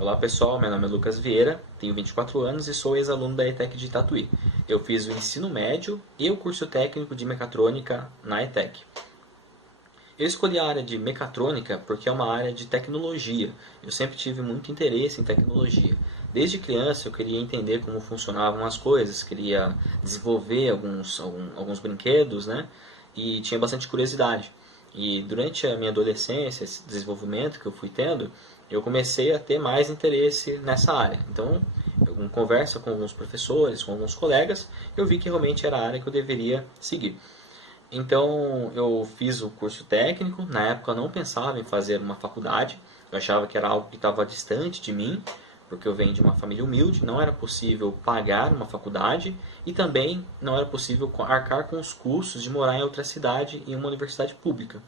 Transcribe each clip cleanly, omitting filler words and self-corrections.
Olá pessoal, meu nome é Lucas Vieira, tenho 24 anos e sou ex-aluno da ETEC de Tatuí. Eu fiz o ensino médio e o curso técnico de mecatrônica na ETEC. Eu escolhi a área de mecatrônica porque é uma área de tecnologia. Eu sempre tive muito interesse em tecnologia. Desde criança eu queria entender como funcionavam as coisas, queria desenvolver alguns brinquedos, né? E tinha bastante curiosidade. E durante a minha adolescência, esse desenvolvimento que eu fui tendo, eu comecei a ter mais interesse nessa área. Então, em conversa com alguns professores, com alguns colegas, eu vi que realmente era a área que eu deveria seguir. Então, eu fiz o curso técnico. Na época, eu não pensava em fazer uma faculdade. Eu achava que era algo que estava distante de mim, porque eu venho de uma família humilde, não era possível pagar uma faculdade e também não era possível arcar com os custos de morar em outra cidade em uma universidade pública.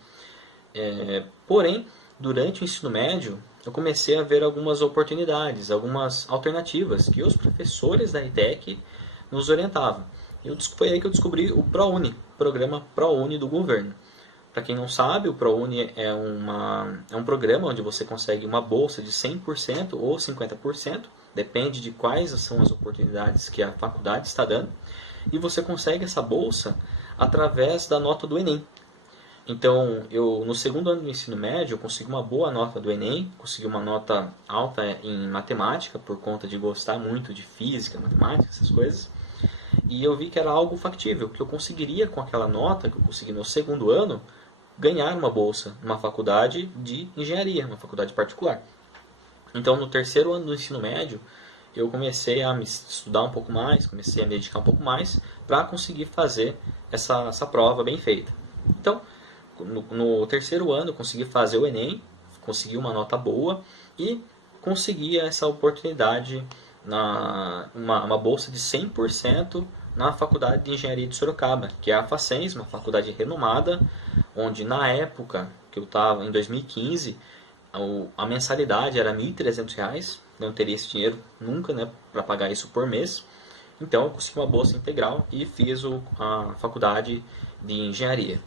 Porém, durante o ensino médio, eu comecei a ver algumas oportunidades, algumas alternativas que os professores da ETEC nos orientavam. Foi aí que eu descobri o ProUni, programa ProUni do governo. Para quem não sabe, o ProUni é um programa onde você consegue uma bolsa de 100% ou 50%, depende de quais são as oportunidades que a faculdade está dando, e você consegue essa bolsa através da nota do Enem. Então, no segundo ano do ensino médio, eu consegui uma boa nota do Enem, consegui uma nota alta em matemática, por conta de gostar muito de física, matemática, essas coisas. E eu vi que era algo factível, que eu conseguiria, com aquela nota que eu consegui no segundo ano, ganhar uma bolsa numa faculdade de engenharia, uma faculdade particular. Então, no terceiro ano do ensino médio, eu comecei a me estudar um pouco mais, comecei a me dedicar um pouco mais para conseguir fazer essa prova bem feita. Então, no terceiro ano, eu consegui fazer o Enem, consegui uma nota boa e consegui essa oportunidade uma bolsa de 100% na Faculdade de Engenharia de Sorocaba, que é a Facens, uma faculdade renomada, onde na época que eu estava, em 2015, a mensalidade era R$ 1.300, não teria esse dinheiro nunca, né, para pagar isso por mês. Então eu consegui uma bolsa integral e fiz a faculdade de engenharia.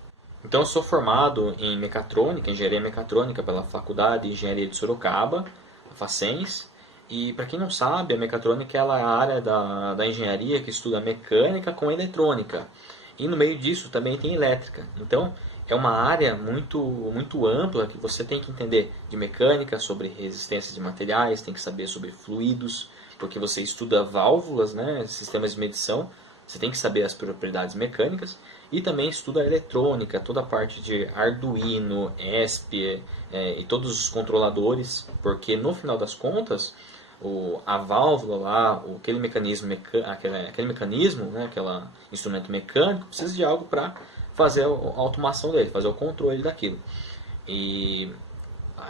Então eu sou formado em mecatrônica, engenharia mecatrônica pela Faculdade de Engenharia de Sorocaba, a Facens. E para quem não sabe, a mecatrônica ela é a área da engenharia que estuda mecânica com eletrônica. E no meio disso também tem elétrica. Então é uma área muito ampla que você tem que entender de mecânica, sobre resistência de materiais, tem que saber sobre fluidos, porque você estuda válvulas, né, sistemas de medição, você tem que saber as propriedades mecânicas e também estuda a eletrônica, toda a parte de Arduino, ESP e todos os controladores, porque no final das contas a válvula lá, aquele mecanismo, né, aquele instrumento mecânico, precisa de algo para fazer a automação dele, fazer o controle daquilo. E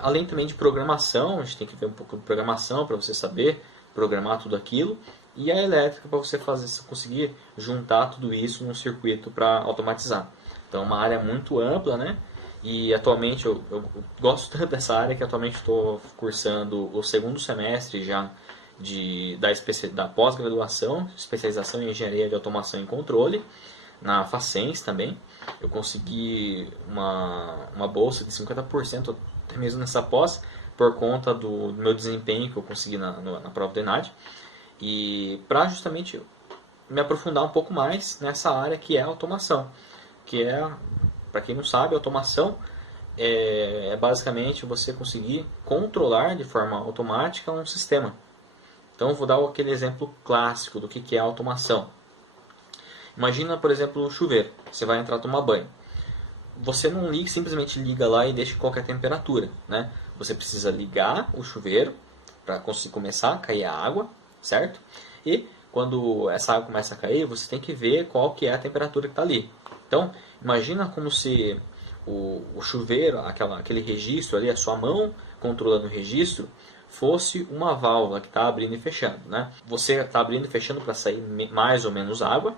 além também de programação, a gente tem que ver um pouco de programação para você saber programar tudo aquilo, e a elétrica para você conseguir juntar tudo isso num circuito para automatizar. Então é uma área muito ampla, né? E atualmente eu gosto tanto dessa área que atualmente estou cursando o segundo semestre já da pós-graduação, especialização em engenharia de automação e controle, na Facens também. Eu consegui uma bolsa de 50% até mesmo nessa pós, por conta do meu desempenho que eu consegui na prova do ENAD. E para justamente me aprofundar um pouco mais nessa área que é a automação, que é, para quem não sabe, a automação é basicamente você conseguir controlar de forma automática um sistema. Então eu vou dar aquele exemplo clássico do que é a automação. Imagina, por exemplo, o chuveiro. Você vai entrar tomar banho. Você não simplesmente liga lá e deixa qualquer temperatura, né? Você precisa ligar o chuveiro para começar a cair a água, certo? E quando essa água começa a cair, você tem que ver qual que é a temperatura que está ali. Então, imagina como se o chuveiro, aquele registro ali, a sua mão controlando o registro, fosse uma válvula que está abrindo e fechando, né? Você está abrindo e fechando para sair mais ou menos água,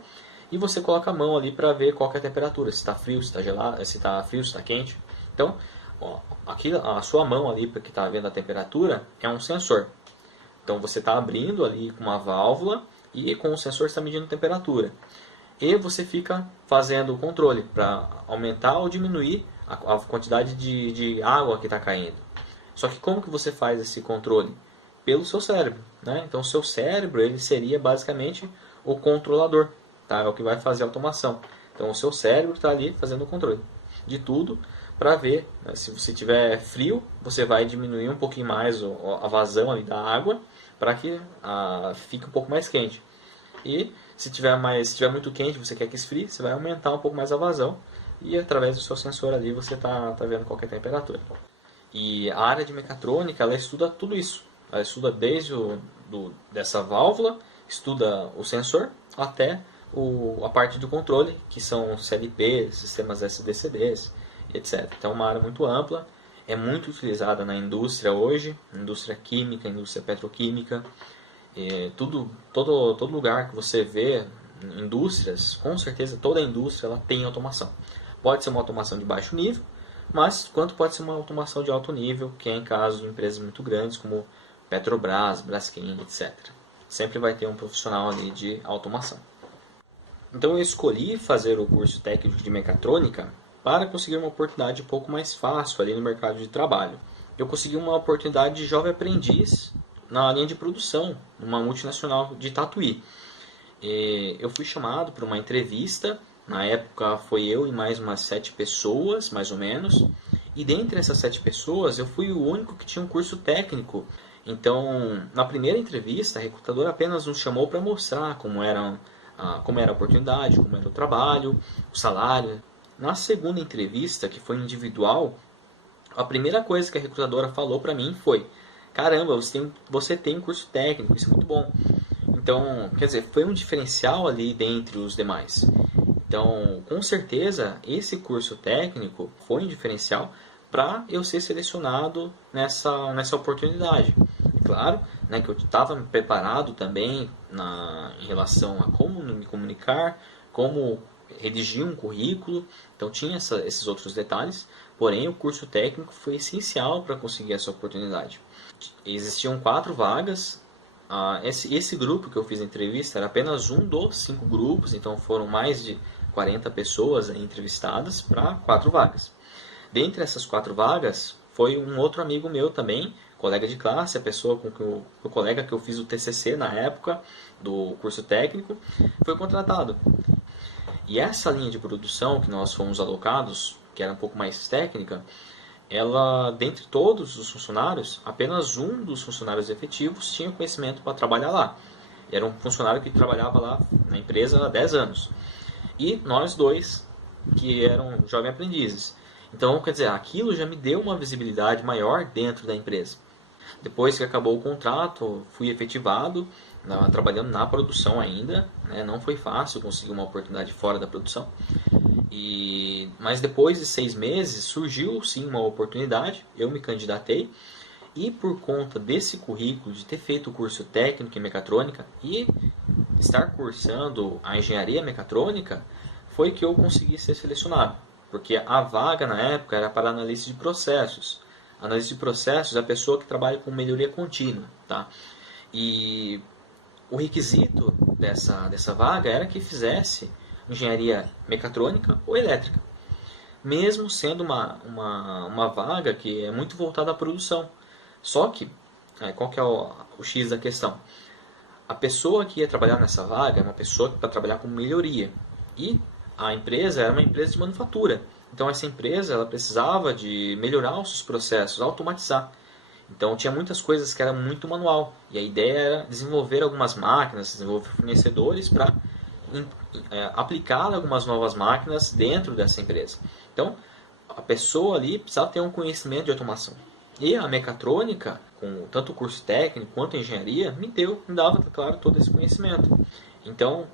e você coloca a mão ali para ver qual que é a temperatura, se está frio, se está gelado, se está frio, se está quente. Então, a sua mão ali que está vendo a temperatura é um sensor. Então você está abrindo ali com uma válvula e com o sensor está medindo a temperatura. E você fica fazendo o controle para aumentar ou diminuir a quantidade de água que está caindo. Só que como que você faz esse controle? pelo seu cérebro, né? Então, o seu cérebro ele seria basicamente o controlador, tá? É o que vai fazer a automação. Então, o seu cérebro está ali fazendo o controle de tudo para ver, né? Se você tiver frio, você vai diminuir um pouquinho mais a vazão ali da água para que fique um pouco mais quente. E se tiver muito quente, você quer que esfrie, você vai aumentar um pouco mais a vazão e através do seu sensor ali você tá vendo qual que é a temperatura. E a área de mecatrônica, ela estuda tudo isso. Ela estuda desde dessa válvula, estuda o sensor, até a parte do controle, que são CLP, sistemas SDCDs, etc. Então é uma área muito ampla, é muito utilizada na indústria hoje, indústria química, indústria petroquímica, todo lugar que você vê indústrias, com certeza toda a indústria ela tem automação. Pode ser uma automação de baixo nível, mas quanto pode ser uma automação de alto nível, que é em caso de empresas muito grandes como Petrobras, Braskem, etc. Sempre vai ter um profissional ali de automação. Então eu escolhi fazer o curso técnico de mecatrônica para conseguir uma oportunidade um pouco mais fácil ali no mercado de trabalho. Eu consegui uma oportunidade de jovem aprendiz na linha de produção, numa multinacional de Tatuí. Eu fui chamado para uma entrevista, na época foi eu e mais umas 7 pessoas, mais ou menos, e dentre essas 7 pessoas eu fui o único que tinha um curso técnico. Então, na primeira entrevista, a recrutadora apenas nos chamou para mostrar como era a oportunidade, como era o trabalho, o salário. Na segunda entrevista, que foi individual, a primeira coisa que a recrutadora falou para mim foi: caramba, você tem um curso técnico, isso é muito bom. Então, quer dizer, foi um diferencial ali dentre os demais. Então, com certeza, esse curso técnico foi um diferencial para eu ser selecionado nessa oportunidade. Claro, né, que eu estava preparado também em relação a como me comunicar, como redigir um currículo, então tinha esses outros detalhes, porém o curso técnico foi essencial para conseguir essa oportunidade. Existiam 4 vagas, esse grupo que eu fiz a entrevista era apenas um dos 5 grupos, então foram mais de 40 pessoas entrevistadas para 4 vagas. Dentre essas 4 vagas, foi um outro amigo meu também, colega de classe, a pessoa o colega que eu fiz o TCC na época do curso técnico, foi contratado. E essa linha de produção que nós fomos alocados, que era um pouco mais técnica, ela, dentre todos os funcionários, apenas um dos funcionários efetivos tinha conhecimento para trabalhar lá. Era um funcionário que trabalhava lá na empresa há 10 anos. E nós dois, que eram jovens aprendizes. Então, quer dizer, aquilo já me deu uma visibilidade maior dentro da empresa. Depois que acabou o contrato, fui efetivado, trabalhando na produção ainda, né? Não foi fácil conseguir uma oportunidade fora da produção. Mas depois de 6 meses surgiu sim uma oportunidade, eu me candidatei e por conta desse currículo, de ter feito o curso técnico em mecatrônica e estar cursando a engenharia mecatrônica, foi que eu consegui ser selecionado. Porque a vaga na época era para analista de processos. Analista de processos é a pessoa que trabalha com melhoria contínua. Tá? E o requisito dessa vaga era que fizesse engenharia mecatrônica ou elétrica. Mesmo sendo uma vaga que é muito voltada à produção. Só que, qual que é o X da questão? A pessoa que ia trabalhar nessa vaga é uma pessoa para trabalhar com melhoria. E a empresa era uma empresa de manufatura. Então essa empresa ela precisava de melhorar os seus processos, automatizar. Então tinha muitas coisas que eram muito manual. E a ideia era desenvolver algumas máquinas, desenvolver fornecedores para aplicar algumas novas máquinas dentro dessa empresa. Então a pessoa ali precisava ter um conhecimento de automação. E a mecatrônica, com tanto o curso técnico quanto a engenharia, me dava, claro, todo esse conhecimento. Então,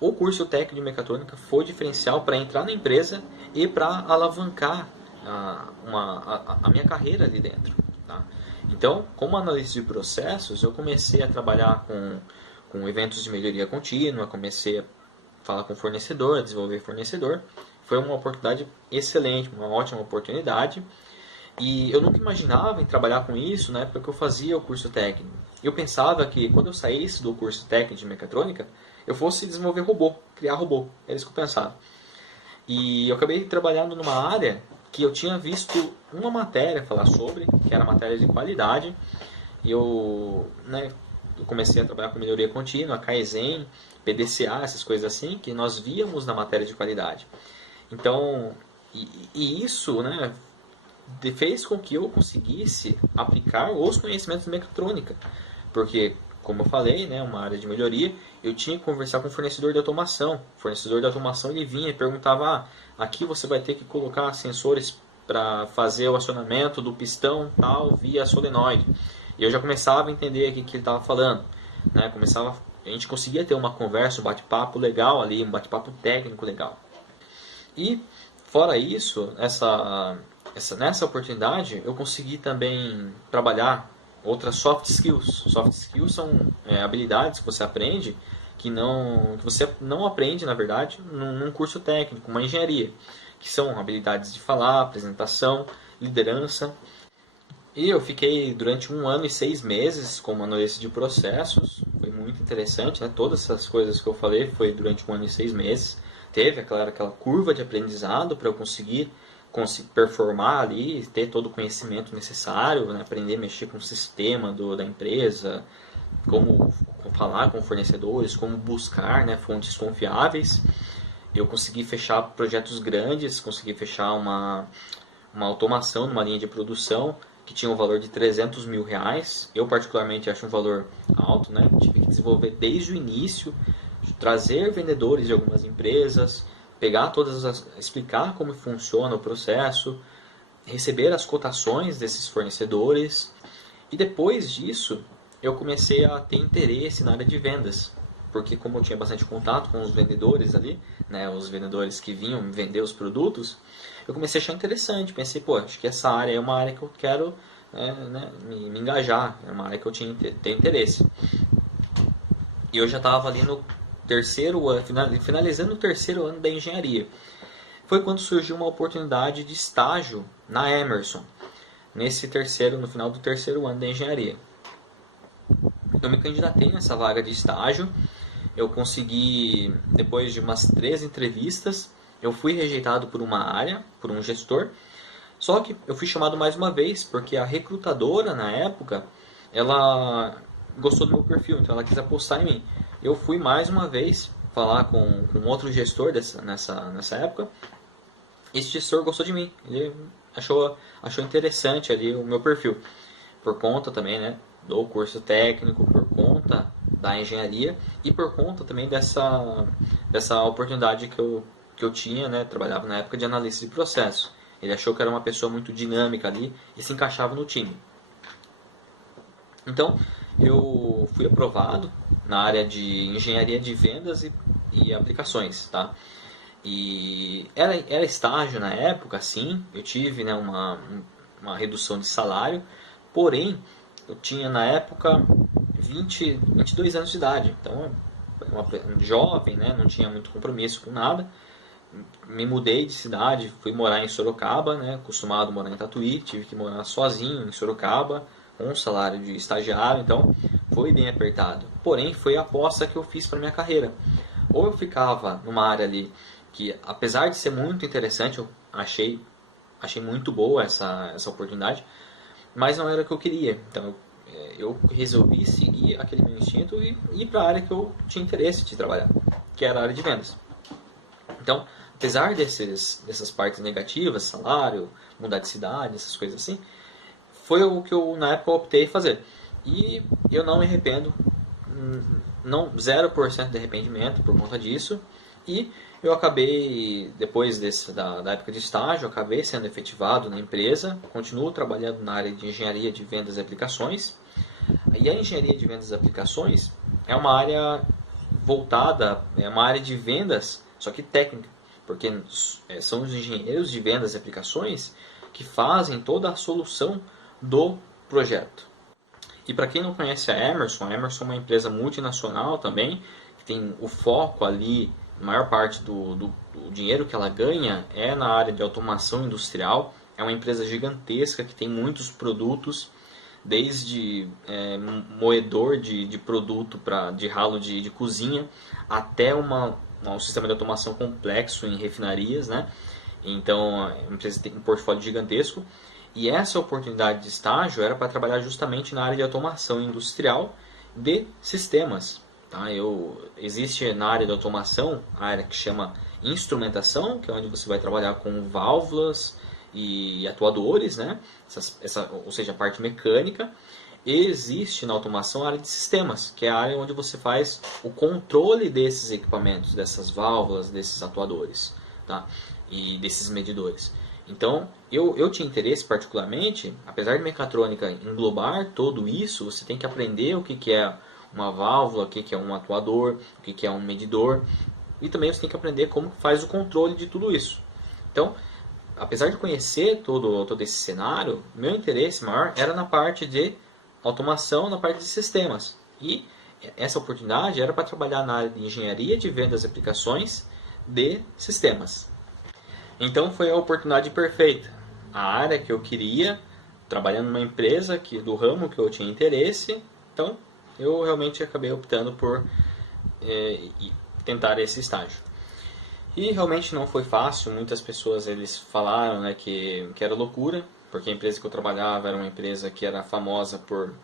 o curso técnico de mecatrônica foi diferencial para entrar na empresa e para alavancar a minha carreira ali dentro. Tá? Então, como analista de processos, eu comecei a trabalhar com eventos de melhoria contínua, comecei a falar com fornecedor, desenvolver fornecedor. Foi uma oportunidade excelente, uma ótima oportunidade. E eu nunca imaginava em trabalhar com isso na época que eu fazia o curso técnico. Eu pensava que quando eu saísse do curso técnico de mecatrônica, eu fosse desenvolver robô, criar robô. Era isso que eu pensava. E eu acabei trabalhando numa área que eu tinha visto uma matéria falar sobre, que era a matéria de qualidade, eu comecei a trabalhar com melhoria contínua, Kaizen, PDCA, essas coisas assim, que nós víamos na matéria de qualidade. Então, e isso, né, fez com que eu conseguisse aplicar os conhecimentos de mecatrônica, porque, como eu falei, né, uma área de melhoria, eu tinha que conversar com o fornecedor de automação. O fornecedor de automação, ele vinha e perguntava, aqui você vai ter que colocar sensores para fazer o acionamento do pistão tal via solenoide. E eu já começava a entender o que ele estava falando, né? A gente conseguia ter uma conversa, um bate-papo legal ali, um bate-papo técnico legal. E fora isso, nessa oportunidade, eu consegui também trabalhar outras soft skills. Soft skills são habilidades que você aprende que você não aprende, na verdade, num curso técnico, uma engenharia, que são habilidades de falar, apresentação, liderança. E eu fiquei durante 1 ano e 6 meses como analista de processos. Foi muito interessante, né? Todas essas coisas que eu falei foi durante 1 ano e 6 meses. Teve, é claro, aquela curva de aprendizado para eu conseguir performar ali, ter todo o conhecimento necessário, né? Aprender a mexer com o sistema da empresa, como falar com fornecedores, como buscar, né, fontes confiáveis. Eu consegui fechar projetos grandes, consegui fechar uma automação numa linha de produção que tinha um valor de R$300 mil. Eu particularmente acho um valor alto, né? Tive que desenvolver desde o início, trazer vendedores de algumas empresas, explicar como funciona o processo, receber as cotações desses fornecedores. E depois disso, eu comecei a ter interesse na área de vendas, porque como eu tinha bastante contato com os vendedores ali, né, os vendedores que vinham me vender os produtos, eu comecei a achar interessante. Pensei, acho que essa área é uma área que eu quero me engajar, é uma área que eu tenho interesse. E eu já estava ali no terceiro ano, finalizando o terceiro ano da engenharia. Foi quando surgiu uma oportunidade de estágio na Emerson, no final do terceiro ano da engenharia. Eu me candidatei nessa vaga de estágio. Eu consegui, depois de umas 3 entrevistas, eu fui rejeitado por uma área, por um gestor. Só que eu fui chamado mais uma vez, porque a recrutadora, na época, ela gostou do meu perfil, então ela quis apostar em mim. Eu fui mais uma vez falar com outro gestor nessa época. Esse gestor gostou de mim, ele achou interessante ali o meu perfil. Por conta também, né, do curso técnico, por conta da engenharia e por conta também dessa oportunidade que eu tinha, né, trabalhava na época de analista de processo. Ele achou que era uma pessoa muito dinâmica ali e se encaixava no time. Então, eu fui aprovado na área de engenharia de vendas e aplicações, tá? E era estágio na época, sim, eu tive, né, uma redução de salário, porém, eu tinha na época 22 anos de idade, então um jovem, né, não tinha muito compromisso com nada. Me mudei de cidade, fui morar em Sorocaba, né, acostumado a morar em Tatuí, tive que morar sozinho em Sorocaba, com um salário de estagiário, então foi bem apertado. Porém, foi a aposta que eu fiz para minha carreira. Ou eu ficava numa área ali que, apesar de ser muito interessante, eu achei muito boa essa oportunidade, mas não era o que eu queria. Então eu resolvi seguir aquele meu instinto e ir para a área que eu tinha interesse de trabalhar, que era a área de vendas. Então, apesar dessas partes negativas, salário, mudar de cidade, essas coisas assim, foi o que eu na época optei fazer. E eu não me arrependo, não 0% de arrependimento por conta disso. E eu acabei, depois da época de estágio, acabei sendo efetivado na empresa, continuo trabalhando na área de engenharia de vendas e aplicações. E a engenharia de vendas e aplicações é uma área voltada, é uma área de vendas, só que técnica, porque são os engenheiros de vendas e aplicações que fazem toda a solução do projeto. E para quem não conhece a Emerson é uma empresa multinacional também, que tem o foco ali, a maior parte do dinheiro que ela ganha é na área de automação industrial. É uma empresa gigantesca que tem muitos produtos, desde moedor de produto de ralo de cozinha até um sistema de automação complexo em refinarias, né? Então, a empresa tem um portfólio gigantesco. E essa oportunidade de estágio era para trabalhar justamente na área de automação industrial de sistemas. Tá? Existe na área de automação a área que chama instrumentação, que é onde você vai trabalhar com válvulas e atuadores, né? Ou seja, a parte mecânica. E existe na automação a área de sistemas, que é a área onde você faz o controle desses equipamentos, dessas válvulas, desses atuadores, tá? E desses medidores. Então, eu tinha interesse particularmente, apesar de mecatrônica englobar tudo isso, você tem que aprender o que é uma válvula, o que é um atuador, o que é um medidor, e também você tem que aprender como faz o controle de tudo isso. Então, apesar de conhecer todo esse cenário, meu interesse maior era na parte de automação, na parte de sistemas. E essa oportunidade era para trabalhar na área de engenharia de vendas e aplicações de sistemas. Então foi a oportunidade perfeita. A área que eu queria, trabalhando numa empresa do ramo que eu tinha interesse. Então eu realmente acabei optando por tentar esse estágio. E realmente não foi fácil. Muitas pessoas eles falaram, né, que era loucura, porque a empresa que eu trabalhava era uma empresa que era famosa por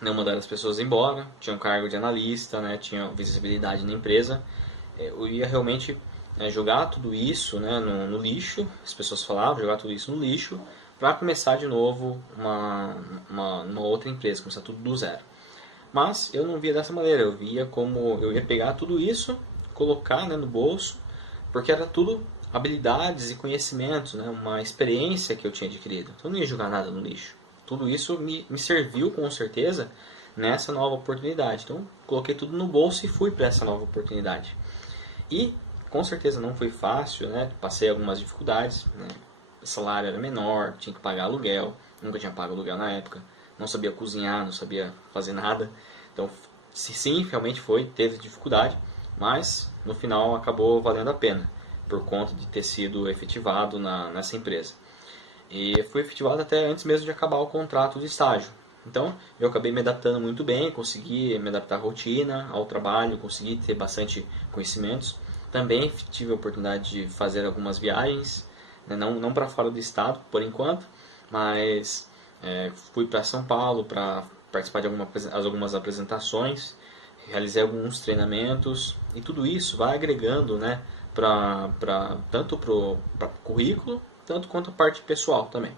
não mandar as pessoas embora, tinha um cargo de analista, né, tinha visibilidade na empresa. Eu ia realmente jogar tudo isso, né, no lixo, as pessoas falavam, jogar tudo isso no lixo, para começar de novo uma outra empresa, começar tudo do zero. Mas eu não via dessa maneira, eu via como eu ia pegar tudo isso, colocar, né, no bolso, porque era tudo habilidades e conhecimentos, né, uma experiência que eu tinha adquirido. Então eu não ia jogar nada no lixo. Tudo isso me serviu com certeza nessa nova oportunidade. Então coloquei tudo no bolso e fui para essa nova oportunidade. E com certeza não foi fácil, né? Passei algumas dificuldades, né? O salário era menor, tinha que pagar aluguel, nunca tinha pago aluguel na época, não sabia cozinhar, não sabia fazer nada. Então, sim, realmente teve dificuldade, mas no final acabou valendo a pena, por conta de ter sido efetivado nessa empresa. E fui efetivado até antes mesmo de acabar o contrato de estágio. Então, eu acabei me adaptando muito bem, consegui me adaptar à rotina, ao trabalho, consegui ter bastante conhecimentos. Também tive a oportunidade de fazer algumas viagens, né, não para fora do estado, por enquanto, mas fui para São Paulo para participar de algumas apresentações, realizei alguns treinamentos, e tudo isso vai agregando, né, tanto para o currículo, tanto quanto a parte pessoal também.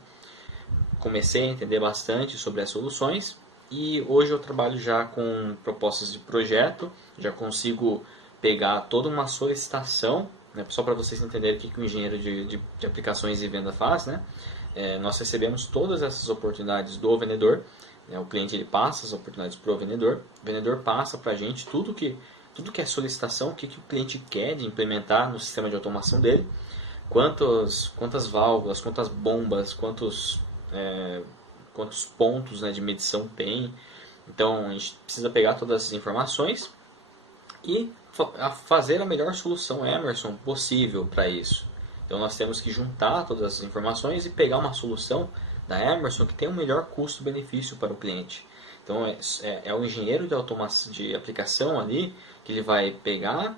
Comecei a entender bastante sobre as soluções e hoje eu trabalho já com propostas de projeto, já consigo pegar toda uma solicitação, né, só para vocês entenderem o que o engenheiro de aplicações e venda faz, né? Nós recebemos todas essas oportunidades do vendedor, né, o cliente ele passa as oportunidades para o vendedor passa para a gente tudo que é solicitação, o que o cliente quer de implementar no sistema de automação dele, quantas válvulas, quantas bombas, quantos pontos, né, de medição tem. Então a gente precisa pegar todas essas informações e fazer a melhor solução Emerson possível para isso. Então nós temos que juntar todas essas informações e pegar uma solução da Emerson que tem o melhor custo-benefício para o cliente. Então é o engenheiro de automação de aplicação ali que ele vai pegar,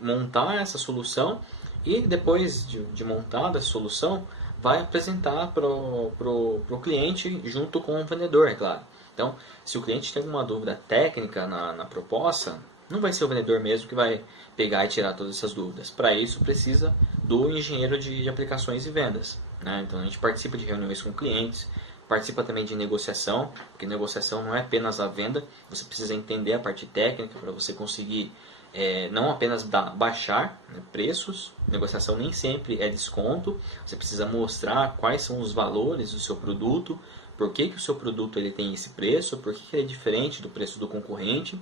montar essa solução e depois de montada a solução vai apresentar para o cliente junto com o vendedor, é claro. Então, se o cliente tem alguma dúvida técnica na proposta, não vai ser o vendedor mesmo que vai pegar e tirar todas essas dúvidas. Para isso, precisa do engenheiro de aplicações e vendas, né? Então, a gente participa de reuniões com clientes, participa também de negociação, porque negociação não é apenas a venda, você precisa entender a parte técnica para você conseguir não apenas baixar, né, preços. Negociação nem sempre é desconto, você precisa mostrar quais são os valores do seu produto, por que o seu produto ele tem esse preço, por que ele é diferente do preço do concorrente.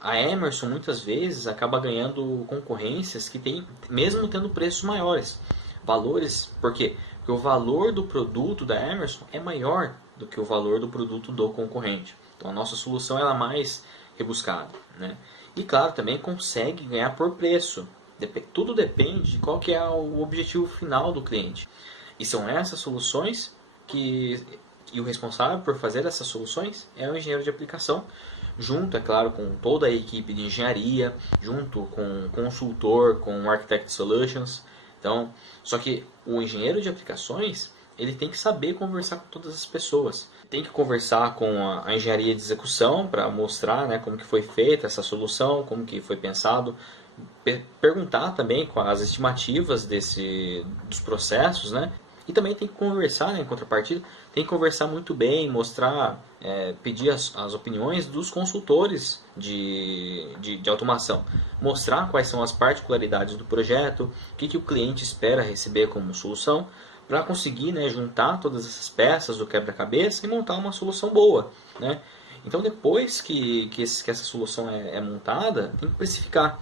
A Emerson muitas vezes acaba ganhando concorrências que tem, mesmo tendo preços maiores. Valores, por quê? Porque o valor do produto da Emerson é maior do que o valor do produto do concorrente. Então a nossa solução ela é mais rebuscada, né? E claro, também consegue ganhar por preço. Tudo depende de qual que é o objetivo final do cliente. E são essas soluções e o responsável por fazer essas soluções é o engenheiro de aplicação, junto, é claro, com toda a equipe de engenharia, junto com o consultor, com o Architect Solutions. Então, só que o engenheiro de aplicações, ele tem que saber conversar com todas as pessoas. Tem que conversar com a engenharia de execução para mostrar, né, como que foi feita essa solução, como que foi pensado. Perguntar também com as estimativas dos processos, né? E também tem que conversar, né, em contrapartida, tem que conversar muito bem, mostrar, pedir as opiniões dos consultores de automação. Mostrar quais são as particularidades do projeto, o que o cliente espera receber como solução, para conseguir, né, juntar todas essas peças do quebra-cabeça e montar uma solução boa, né? Então, depois que essa solução é montada, tem que precificar.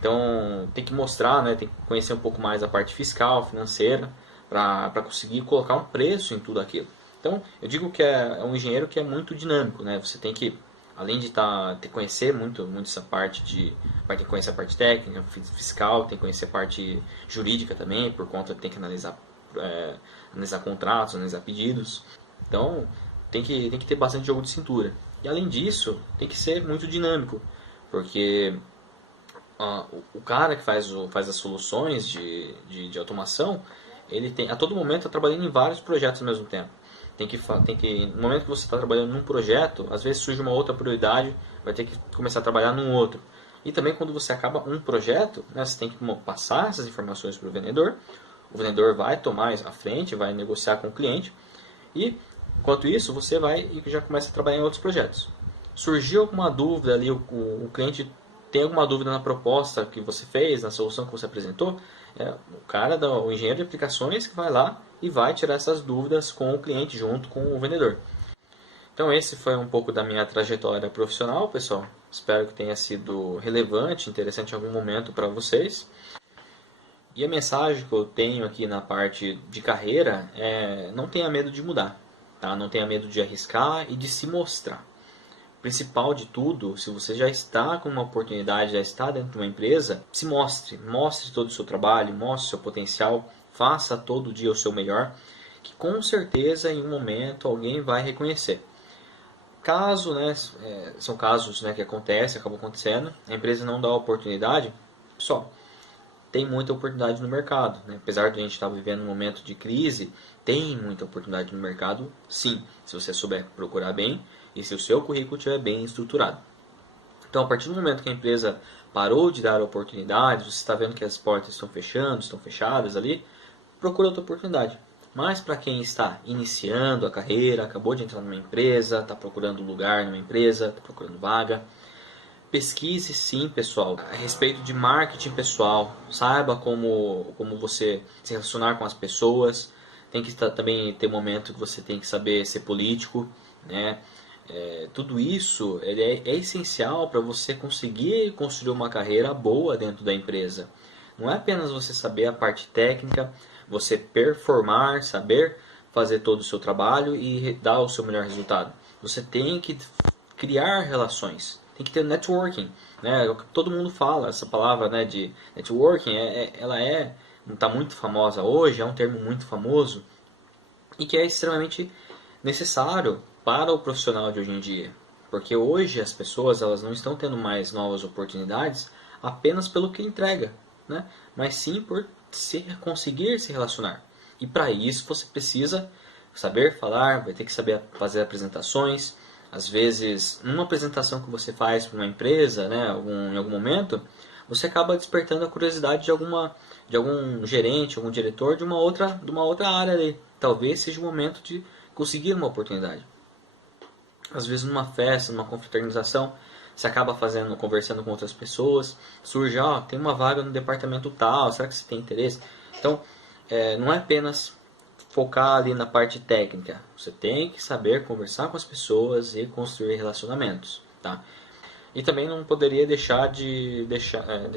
Então, tem que mostrar, né, tem que conhecer um pouco mais a parte fiscal, financeira, para conseguir colocar um preço em tudo aquilo. Então, eu digo que é um engenheiro que é muito dinâmico, né? Você tem que, além de ter que conhecer muito essa parte vai ter que conhecer a parte técnica, fiscal, tem que conhecer a parte jurídica também, por conta tem que analisar contratos, analisar pedidos. Então, tem que ter bastante jogo de cintura. E além disso, tem que ser muito dinâmico, porque o cara que faz as soluções de automação, ele tem a todo momento está trabalhando em vários projetos ao mesmo tempo. No momento que você está trabalhando num projeto, às vezes surge uma outra prioridade, vai ter que começar a trabalhar num outro. E também quando você acaba um projeto, né, você tem que passar essas informações para o vendedor vai tomar a frente, vai negociar com o cliente, e enquanto isso você vai e já começa a trabalhar em outros projetos. Surgiu alguma dúvida ali, o cliente tem alguma dúvida na proposta que você fez, na solução que você apresentou, o engenheiro de aplicações que vai lá e vai tirar essas dúvidas com o cliente junto com o vendedor. Então esse foi um pouco da minha trajetória profissional, pessoal. Espero que tenha sido relevante, interessante em algum momento para vocês. E a mensagem que eu tenho aqui na parte de carreira é: não tenha medo de mudar, tá? Não tenha medo de arriscar e de se mostrar. O principal de tudo, se você já está com uma oportunidade, já está dentro de uma empresa, se mostre todo o seu trabalho, mostre o seu potencial, faça todo dia o seu melhor, que com certeza em um momento alguém vai reconhecer. Caso, né, são casos, né, que acabam acontecendo, a empresa não dá oportunidade, pessoal, tem muita oportunidade no mercado, né? Apesar de a gente estar vivendo um momento de crise, tem muita oportunidade no mercado, sim, se você souber procurar bem e se o seu currículo estiver bem estruturado. Então, a partir do momento que a empresa parou de dar oportunidades, você está vendo que as portas estão fechando, estão fechadas ali, procura outra oportunidade. Mas para quem está iniciando a carreira, acabou de entrar numa empresa, está procurando lugar numa empresa, está procurando vaga, pesquise sim, pessoal, a respeito de marketing pessoal. Saiba como você se relacionar com as pessoas. Tem que também ter momento que você tem que saber ser político, né? Tudo isso é essencial para você conseguir construir uma carreira boa dentro da empresa. Não é apenas você saber a parte técnica, você performar, saber fazer todo o seu trabalho e dar o seu melhor resultado. Você tem que criar relações. Tem que ter networking, né? Todo mundo fala essa palavra, né, de networking. Ela não está muito famosa hoje, é um termo muito famoso e que é extremamente necessário para o profissional de hoje em dia, porque hoje as pessoas elas não estão tendo mais novas oportunidades apenas pelo que entrega, né? Mas sim por conseguir se relacionar. E para isso você precisa saber falar, vai ter que saber fazer apresentações. Às vezes, numa apresentação que você faz para uma empresa, né, em algum momento, você acaba despertando a curiosidade de algum gerente, algum diretor de uma outra área ali. Talvez seja o momento de conseguir uma oportunidade. Às vezes, numa festa, numa confraternização, você acaba conversando com outras pessoas, surge, tem uma vaga no departamento tal, será que você tem interesse? Então, não é apenas focar ali na parte técnica. Você tem que saber conversar com as pessoas e construir relacionamentos, tá? E também não poderia deixar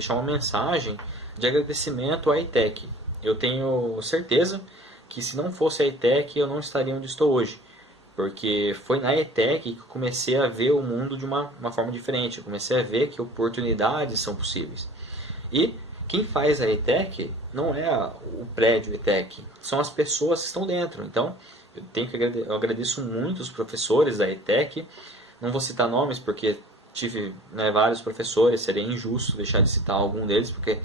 uma mensagem de agradecimento à ETEC. Eu tenho certeza que se não fosse a ETEC eu não estaria onde estou hoje, porque foi na ETEC que eu comecei a ver o mundo de uma forma diferente. Eu comecei a ver que oportunidades são possíveis. E quem faz a ETEC não é o prédio ETEC, são as pessoas que estão dentro. Então, eu agradeço muito os professores da ETEC. Não vou citar nomes porque tive, né, vários professores, seria injusto deixar de citar algum deles, porque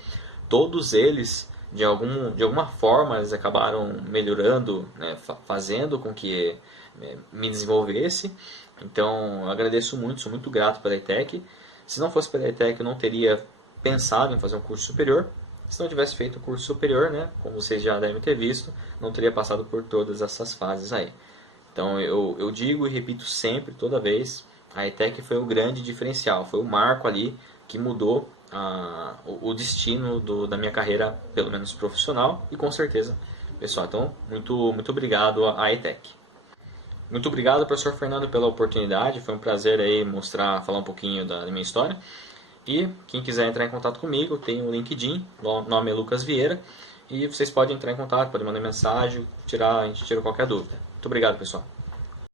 todos eles de alguma forma eles acabaram melhorando, né, fazendo com que me desenvolvesse. Então eu agradeço muito, sou muito grato pela ETEC. Se não fosse pela ETEC eu não teria pensado em fazer um curso superior. Se não tivesse feito o curso superior, né, como vocês já devem ter visto, não teria passado por todas essas fases aí. Então eu digo e repito sempre, toda vez, a ETEC foi o grande diferencial, foi o marco ali que mudou o destino da minha carreira, pelo menos profissional, e com certeza pessoal. Então, muito obrigado à ETEC. Muito obrigado, professor Fernando, pela oportunidade. Foi um prazer aí falar um pouquinho da minha história. E quem quiser entrar em contato comigo, tem o LinkedIn, o nome é Lucas Vieira. E vocês podem entrar em contato, podem mandar mensagem, a gente tira qualquer dúvida. Muito obrigado, pessoal.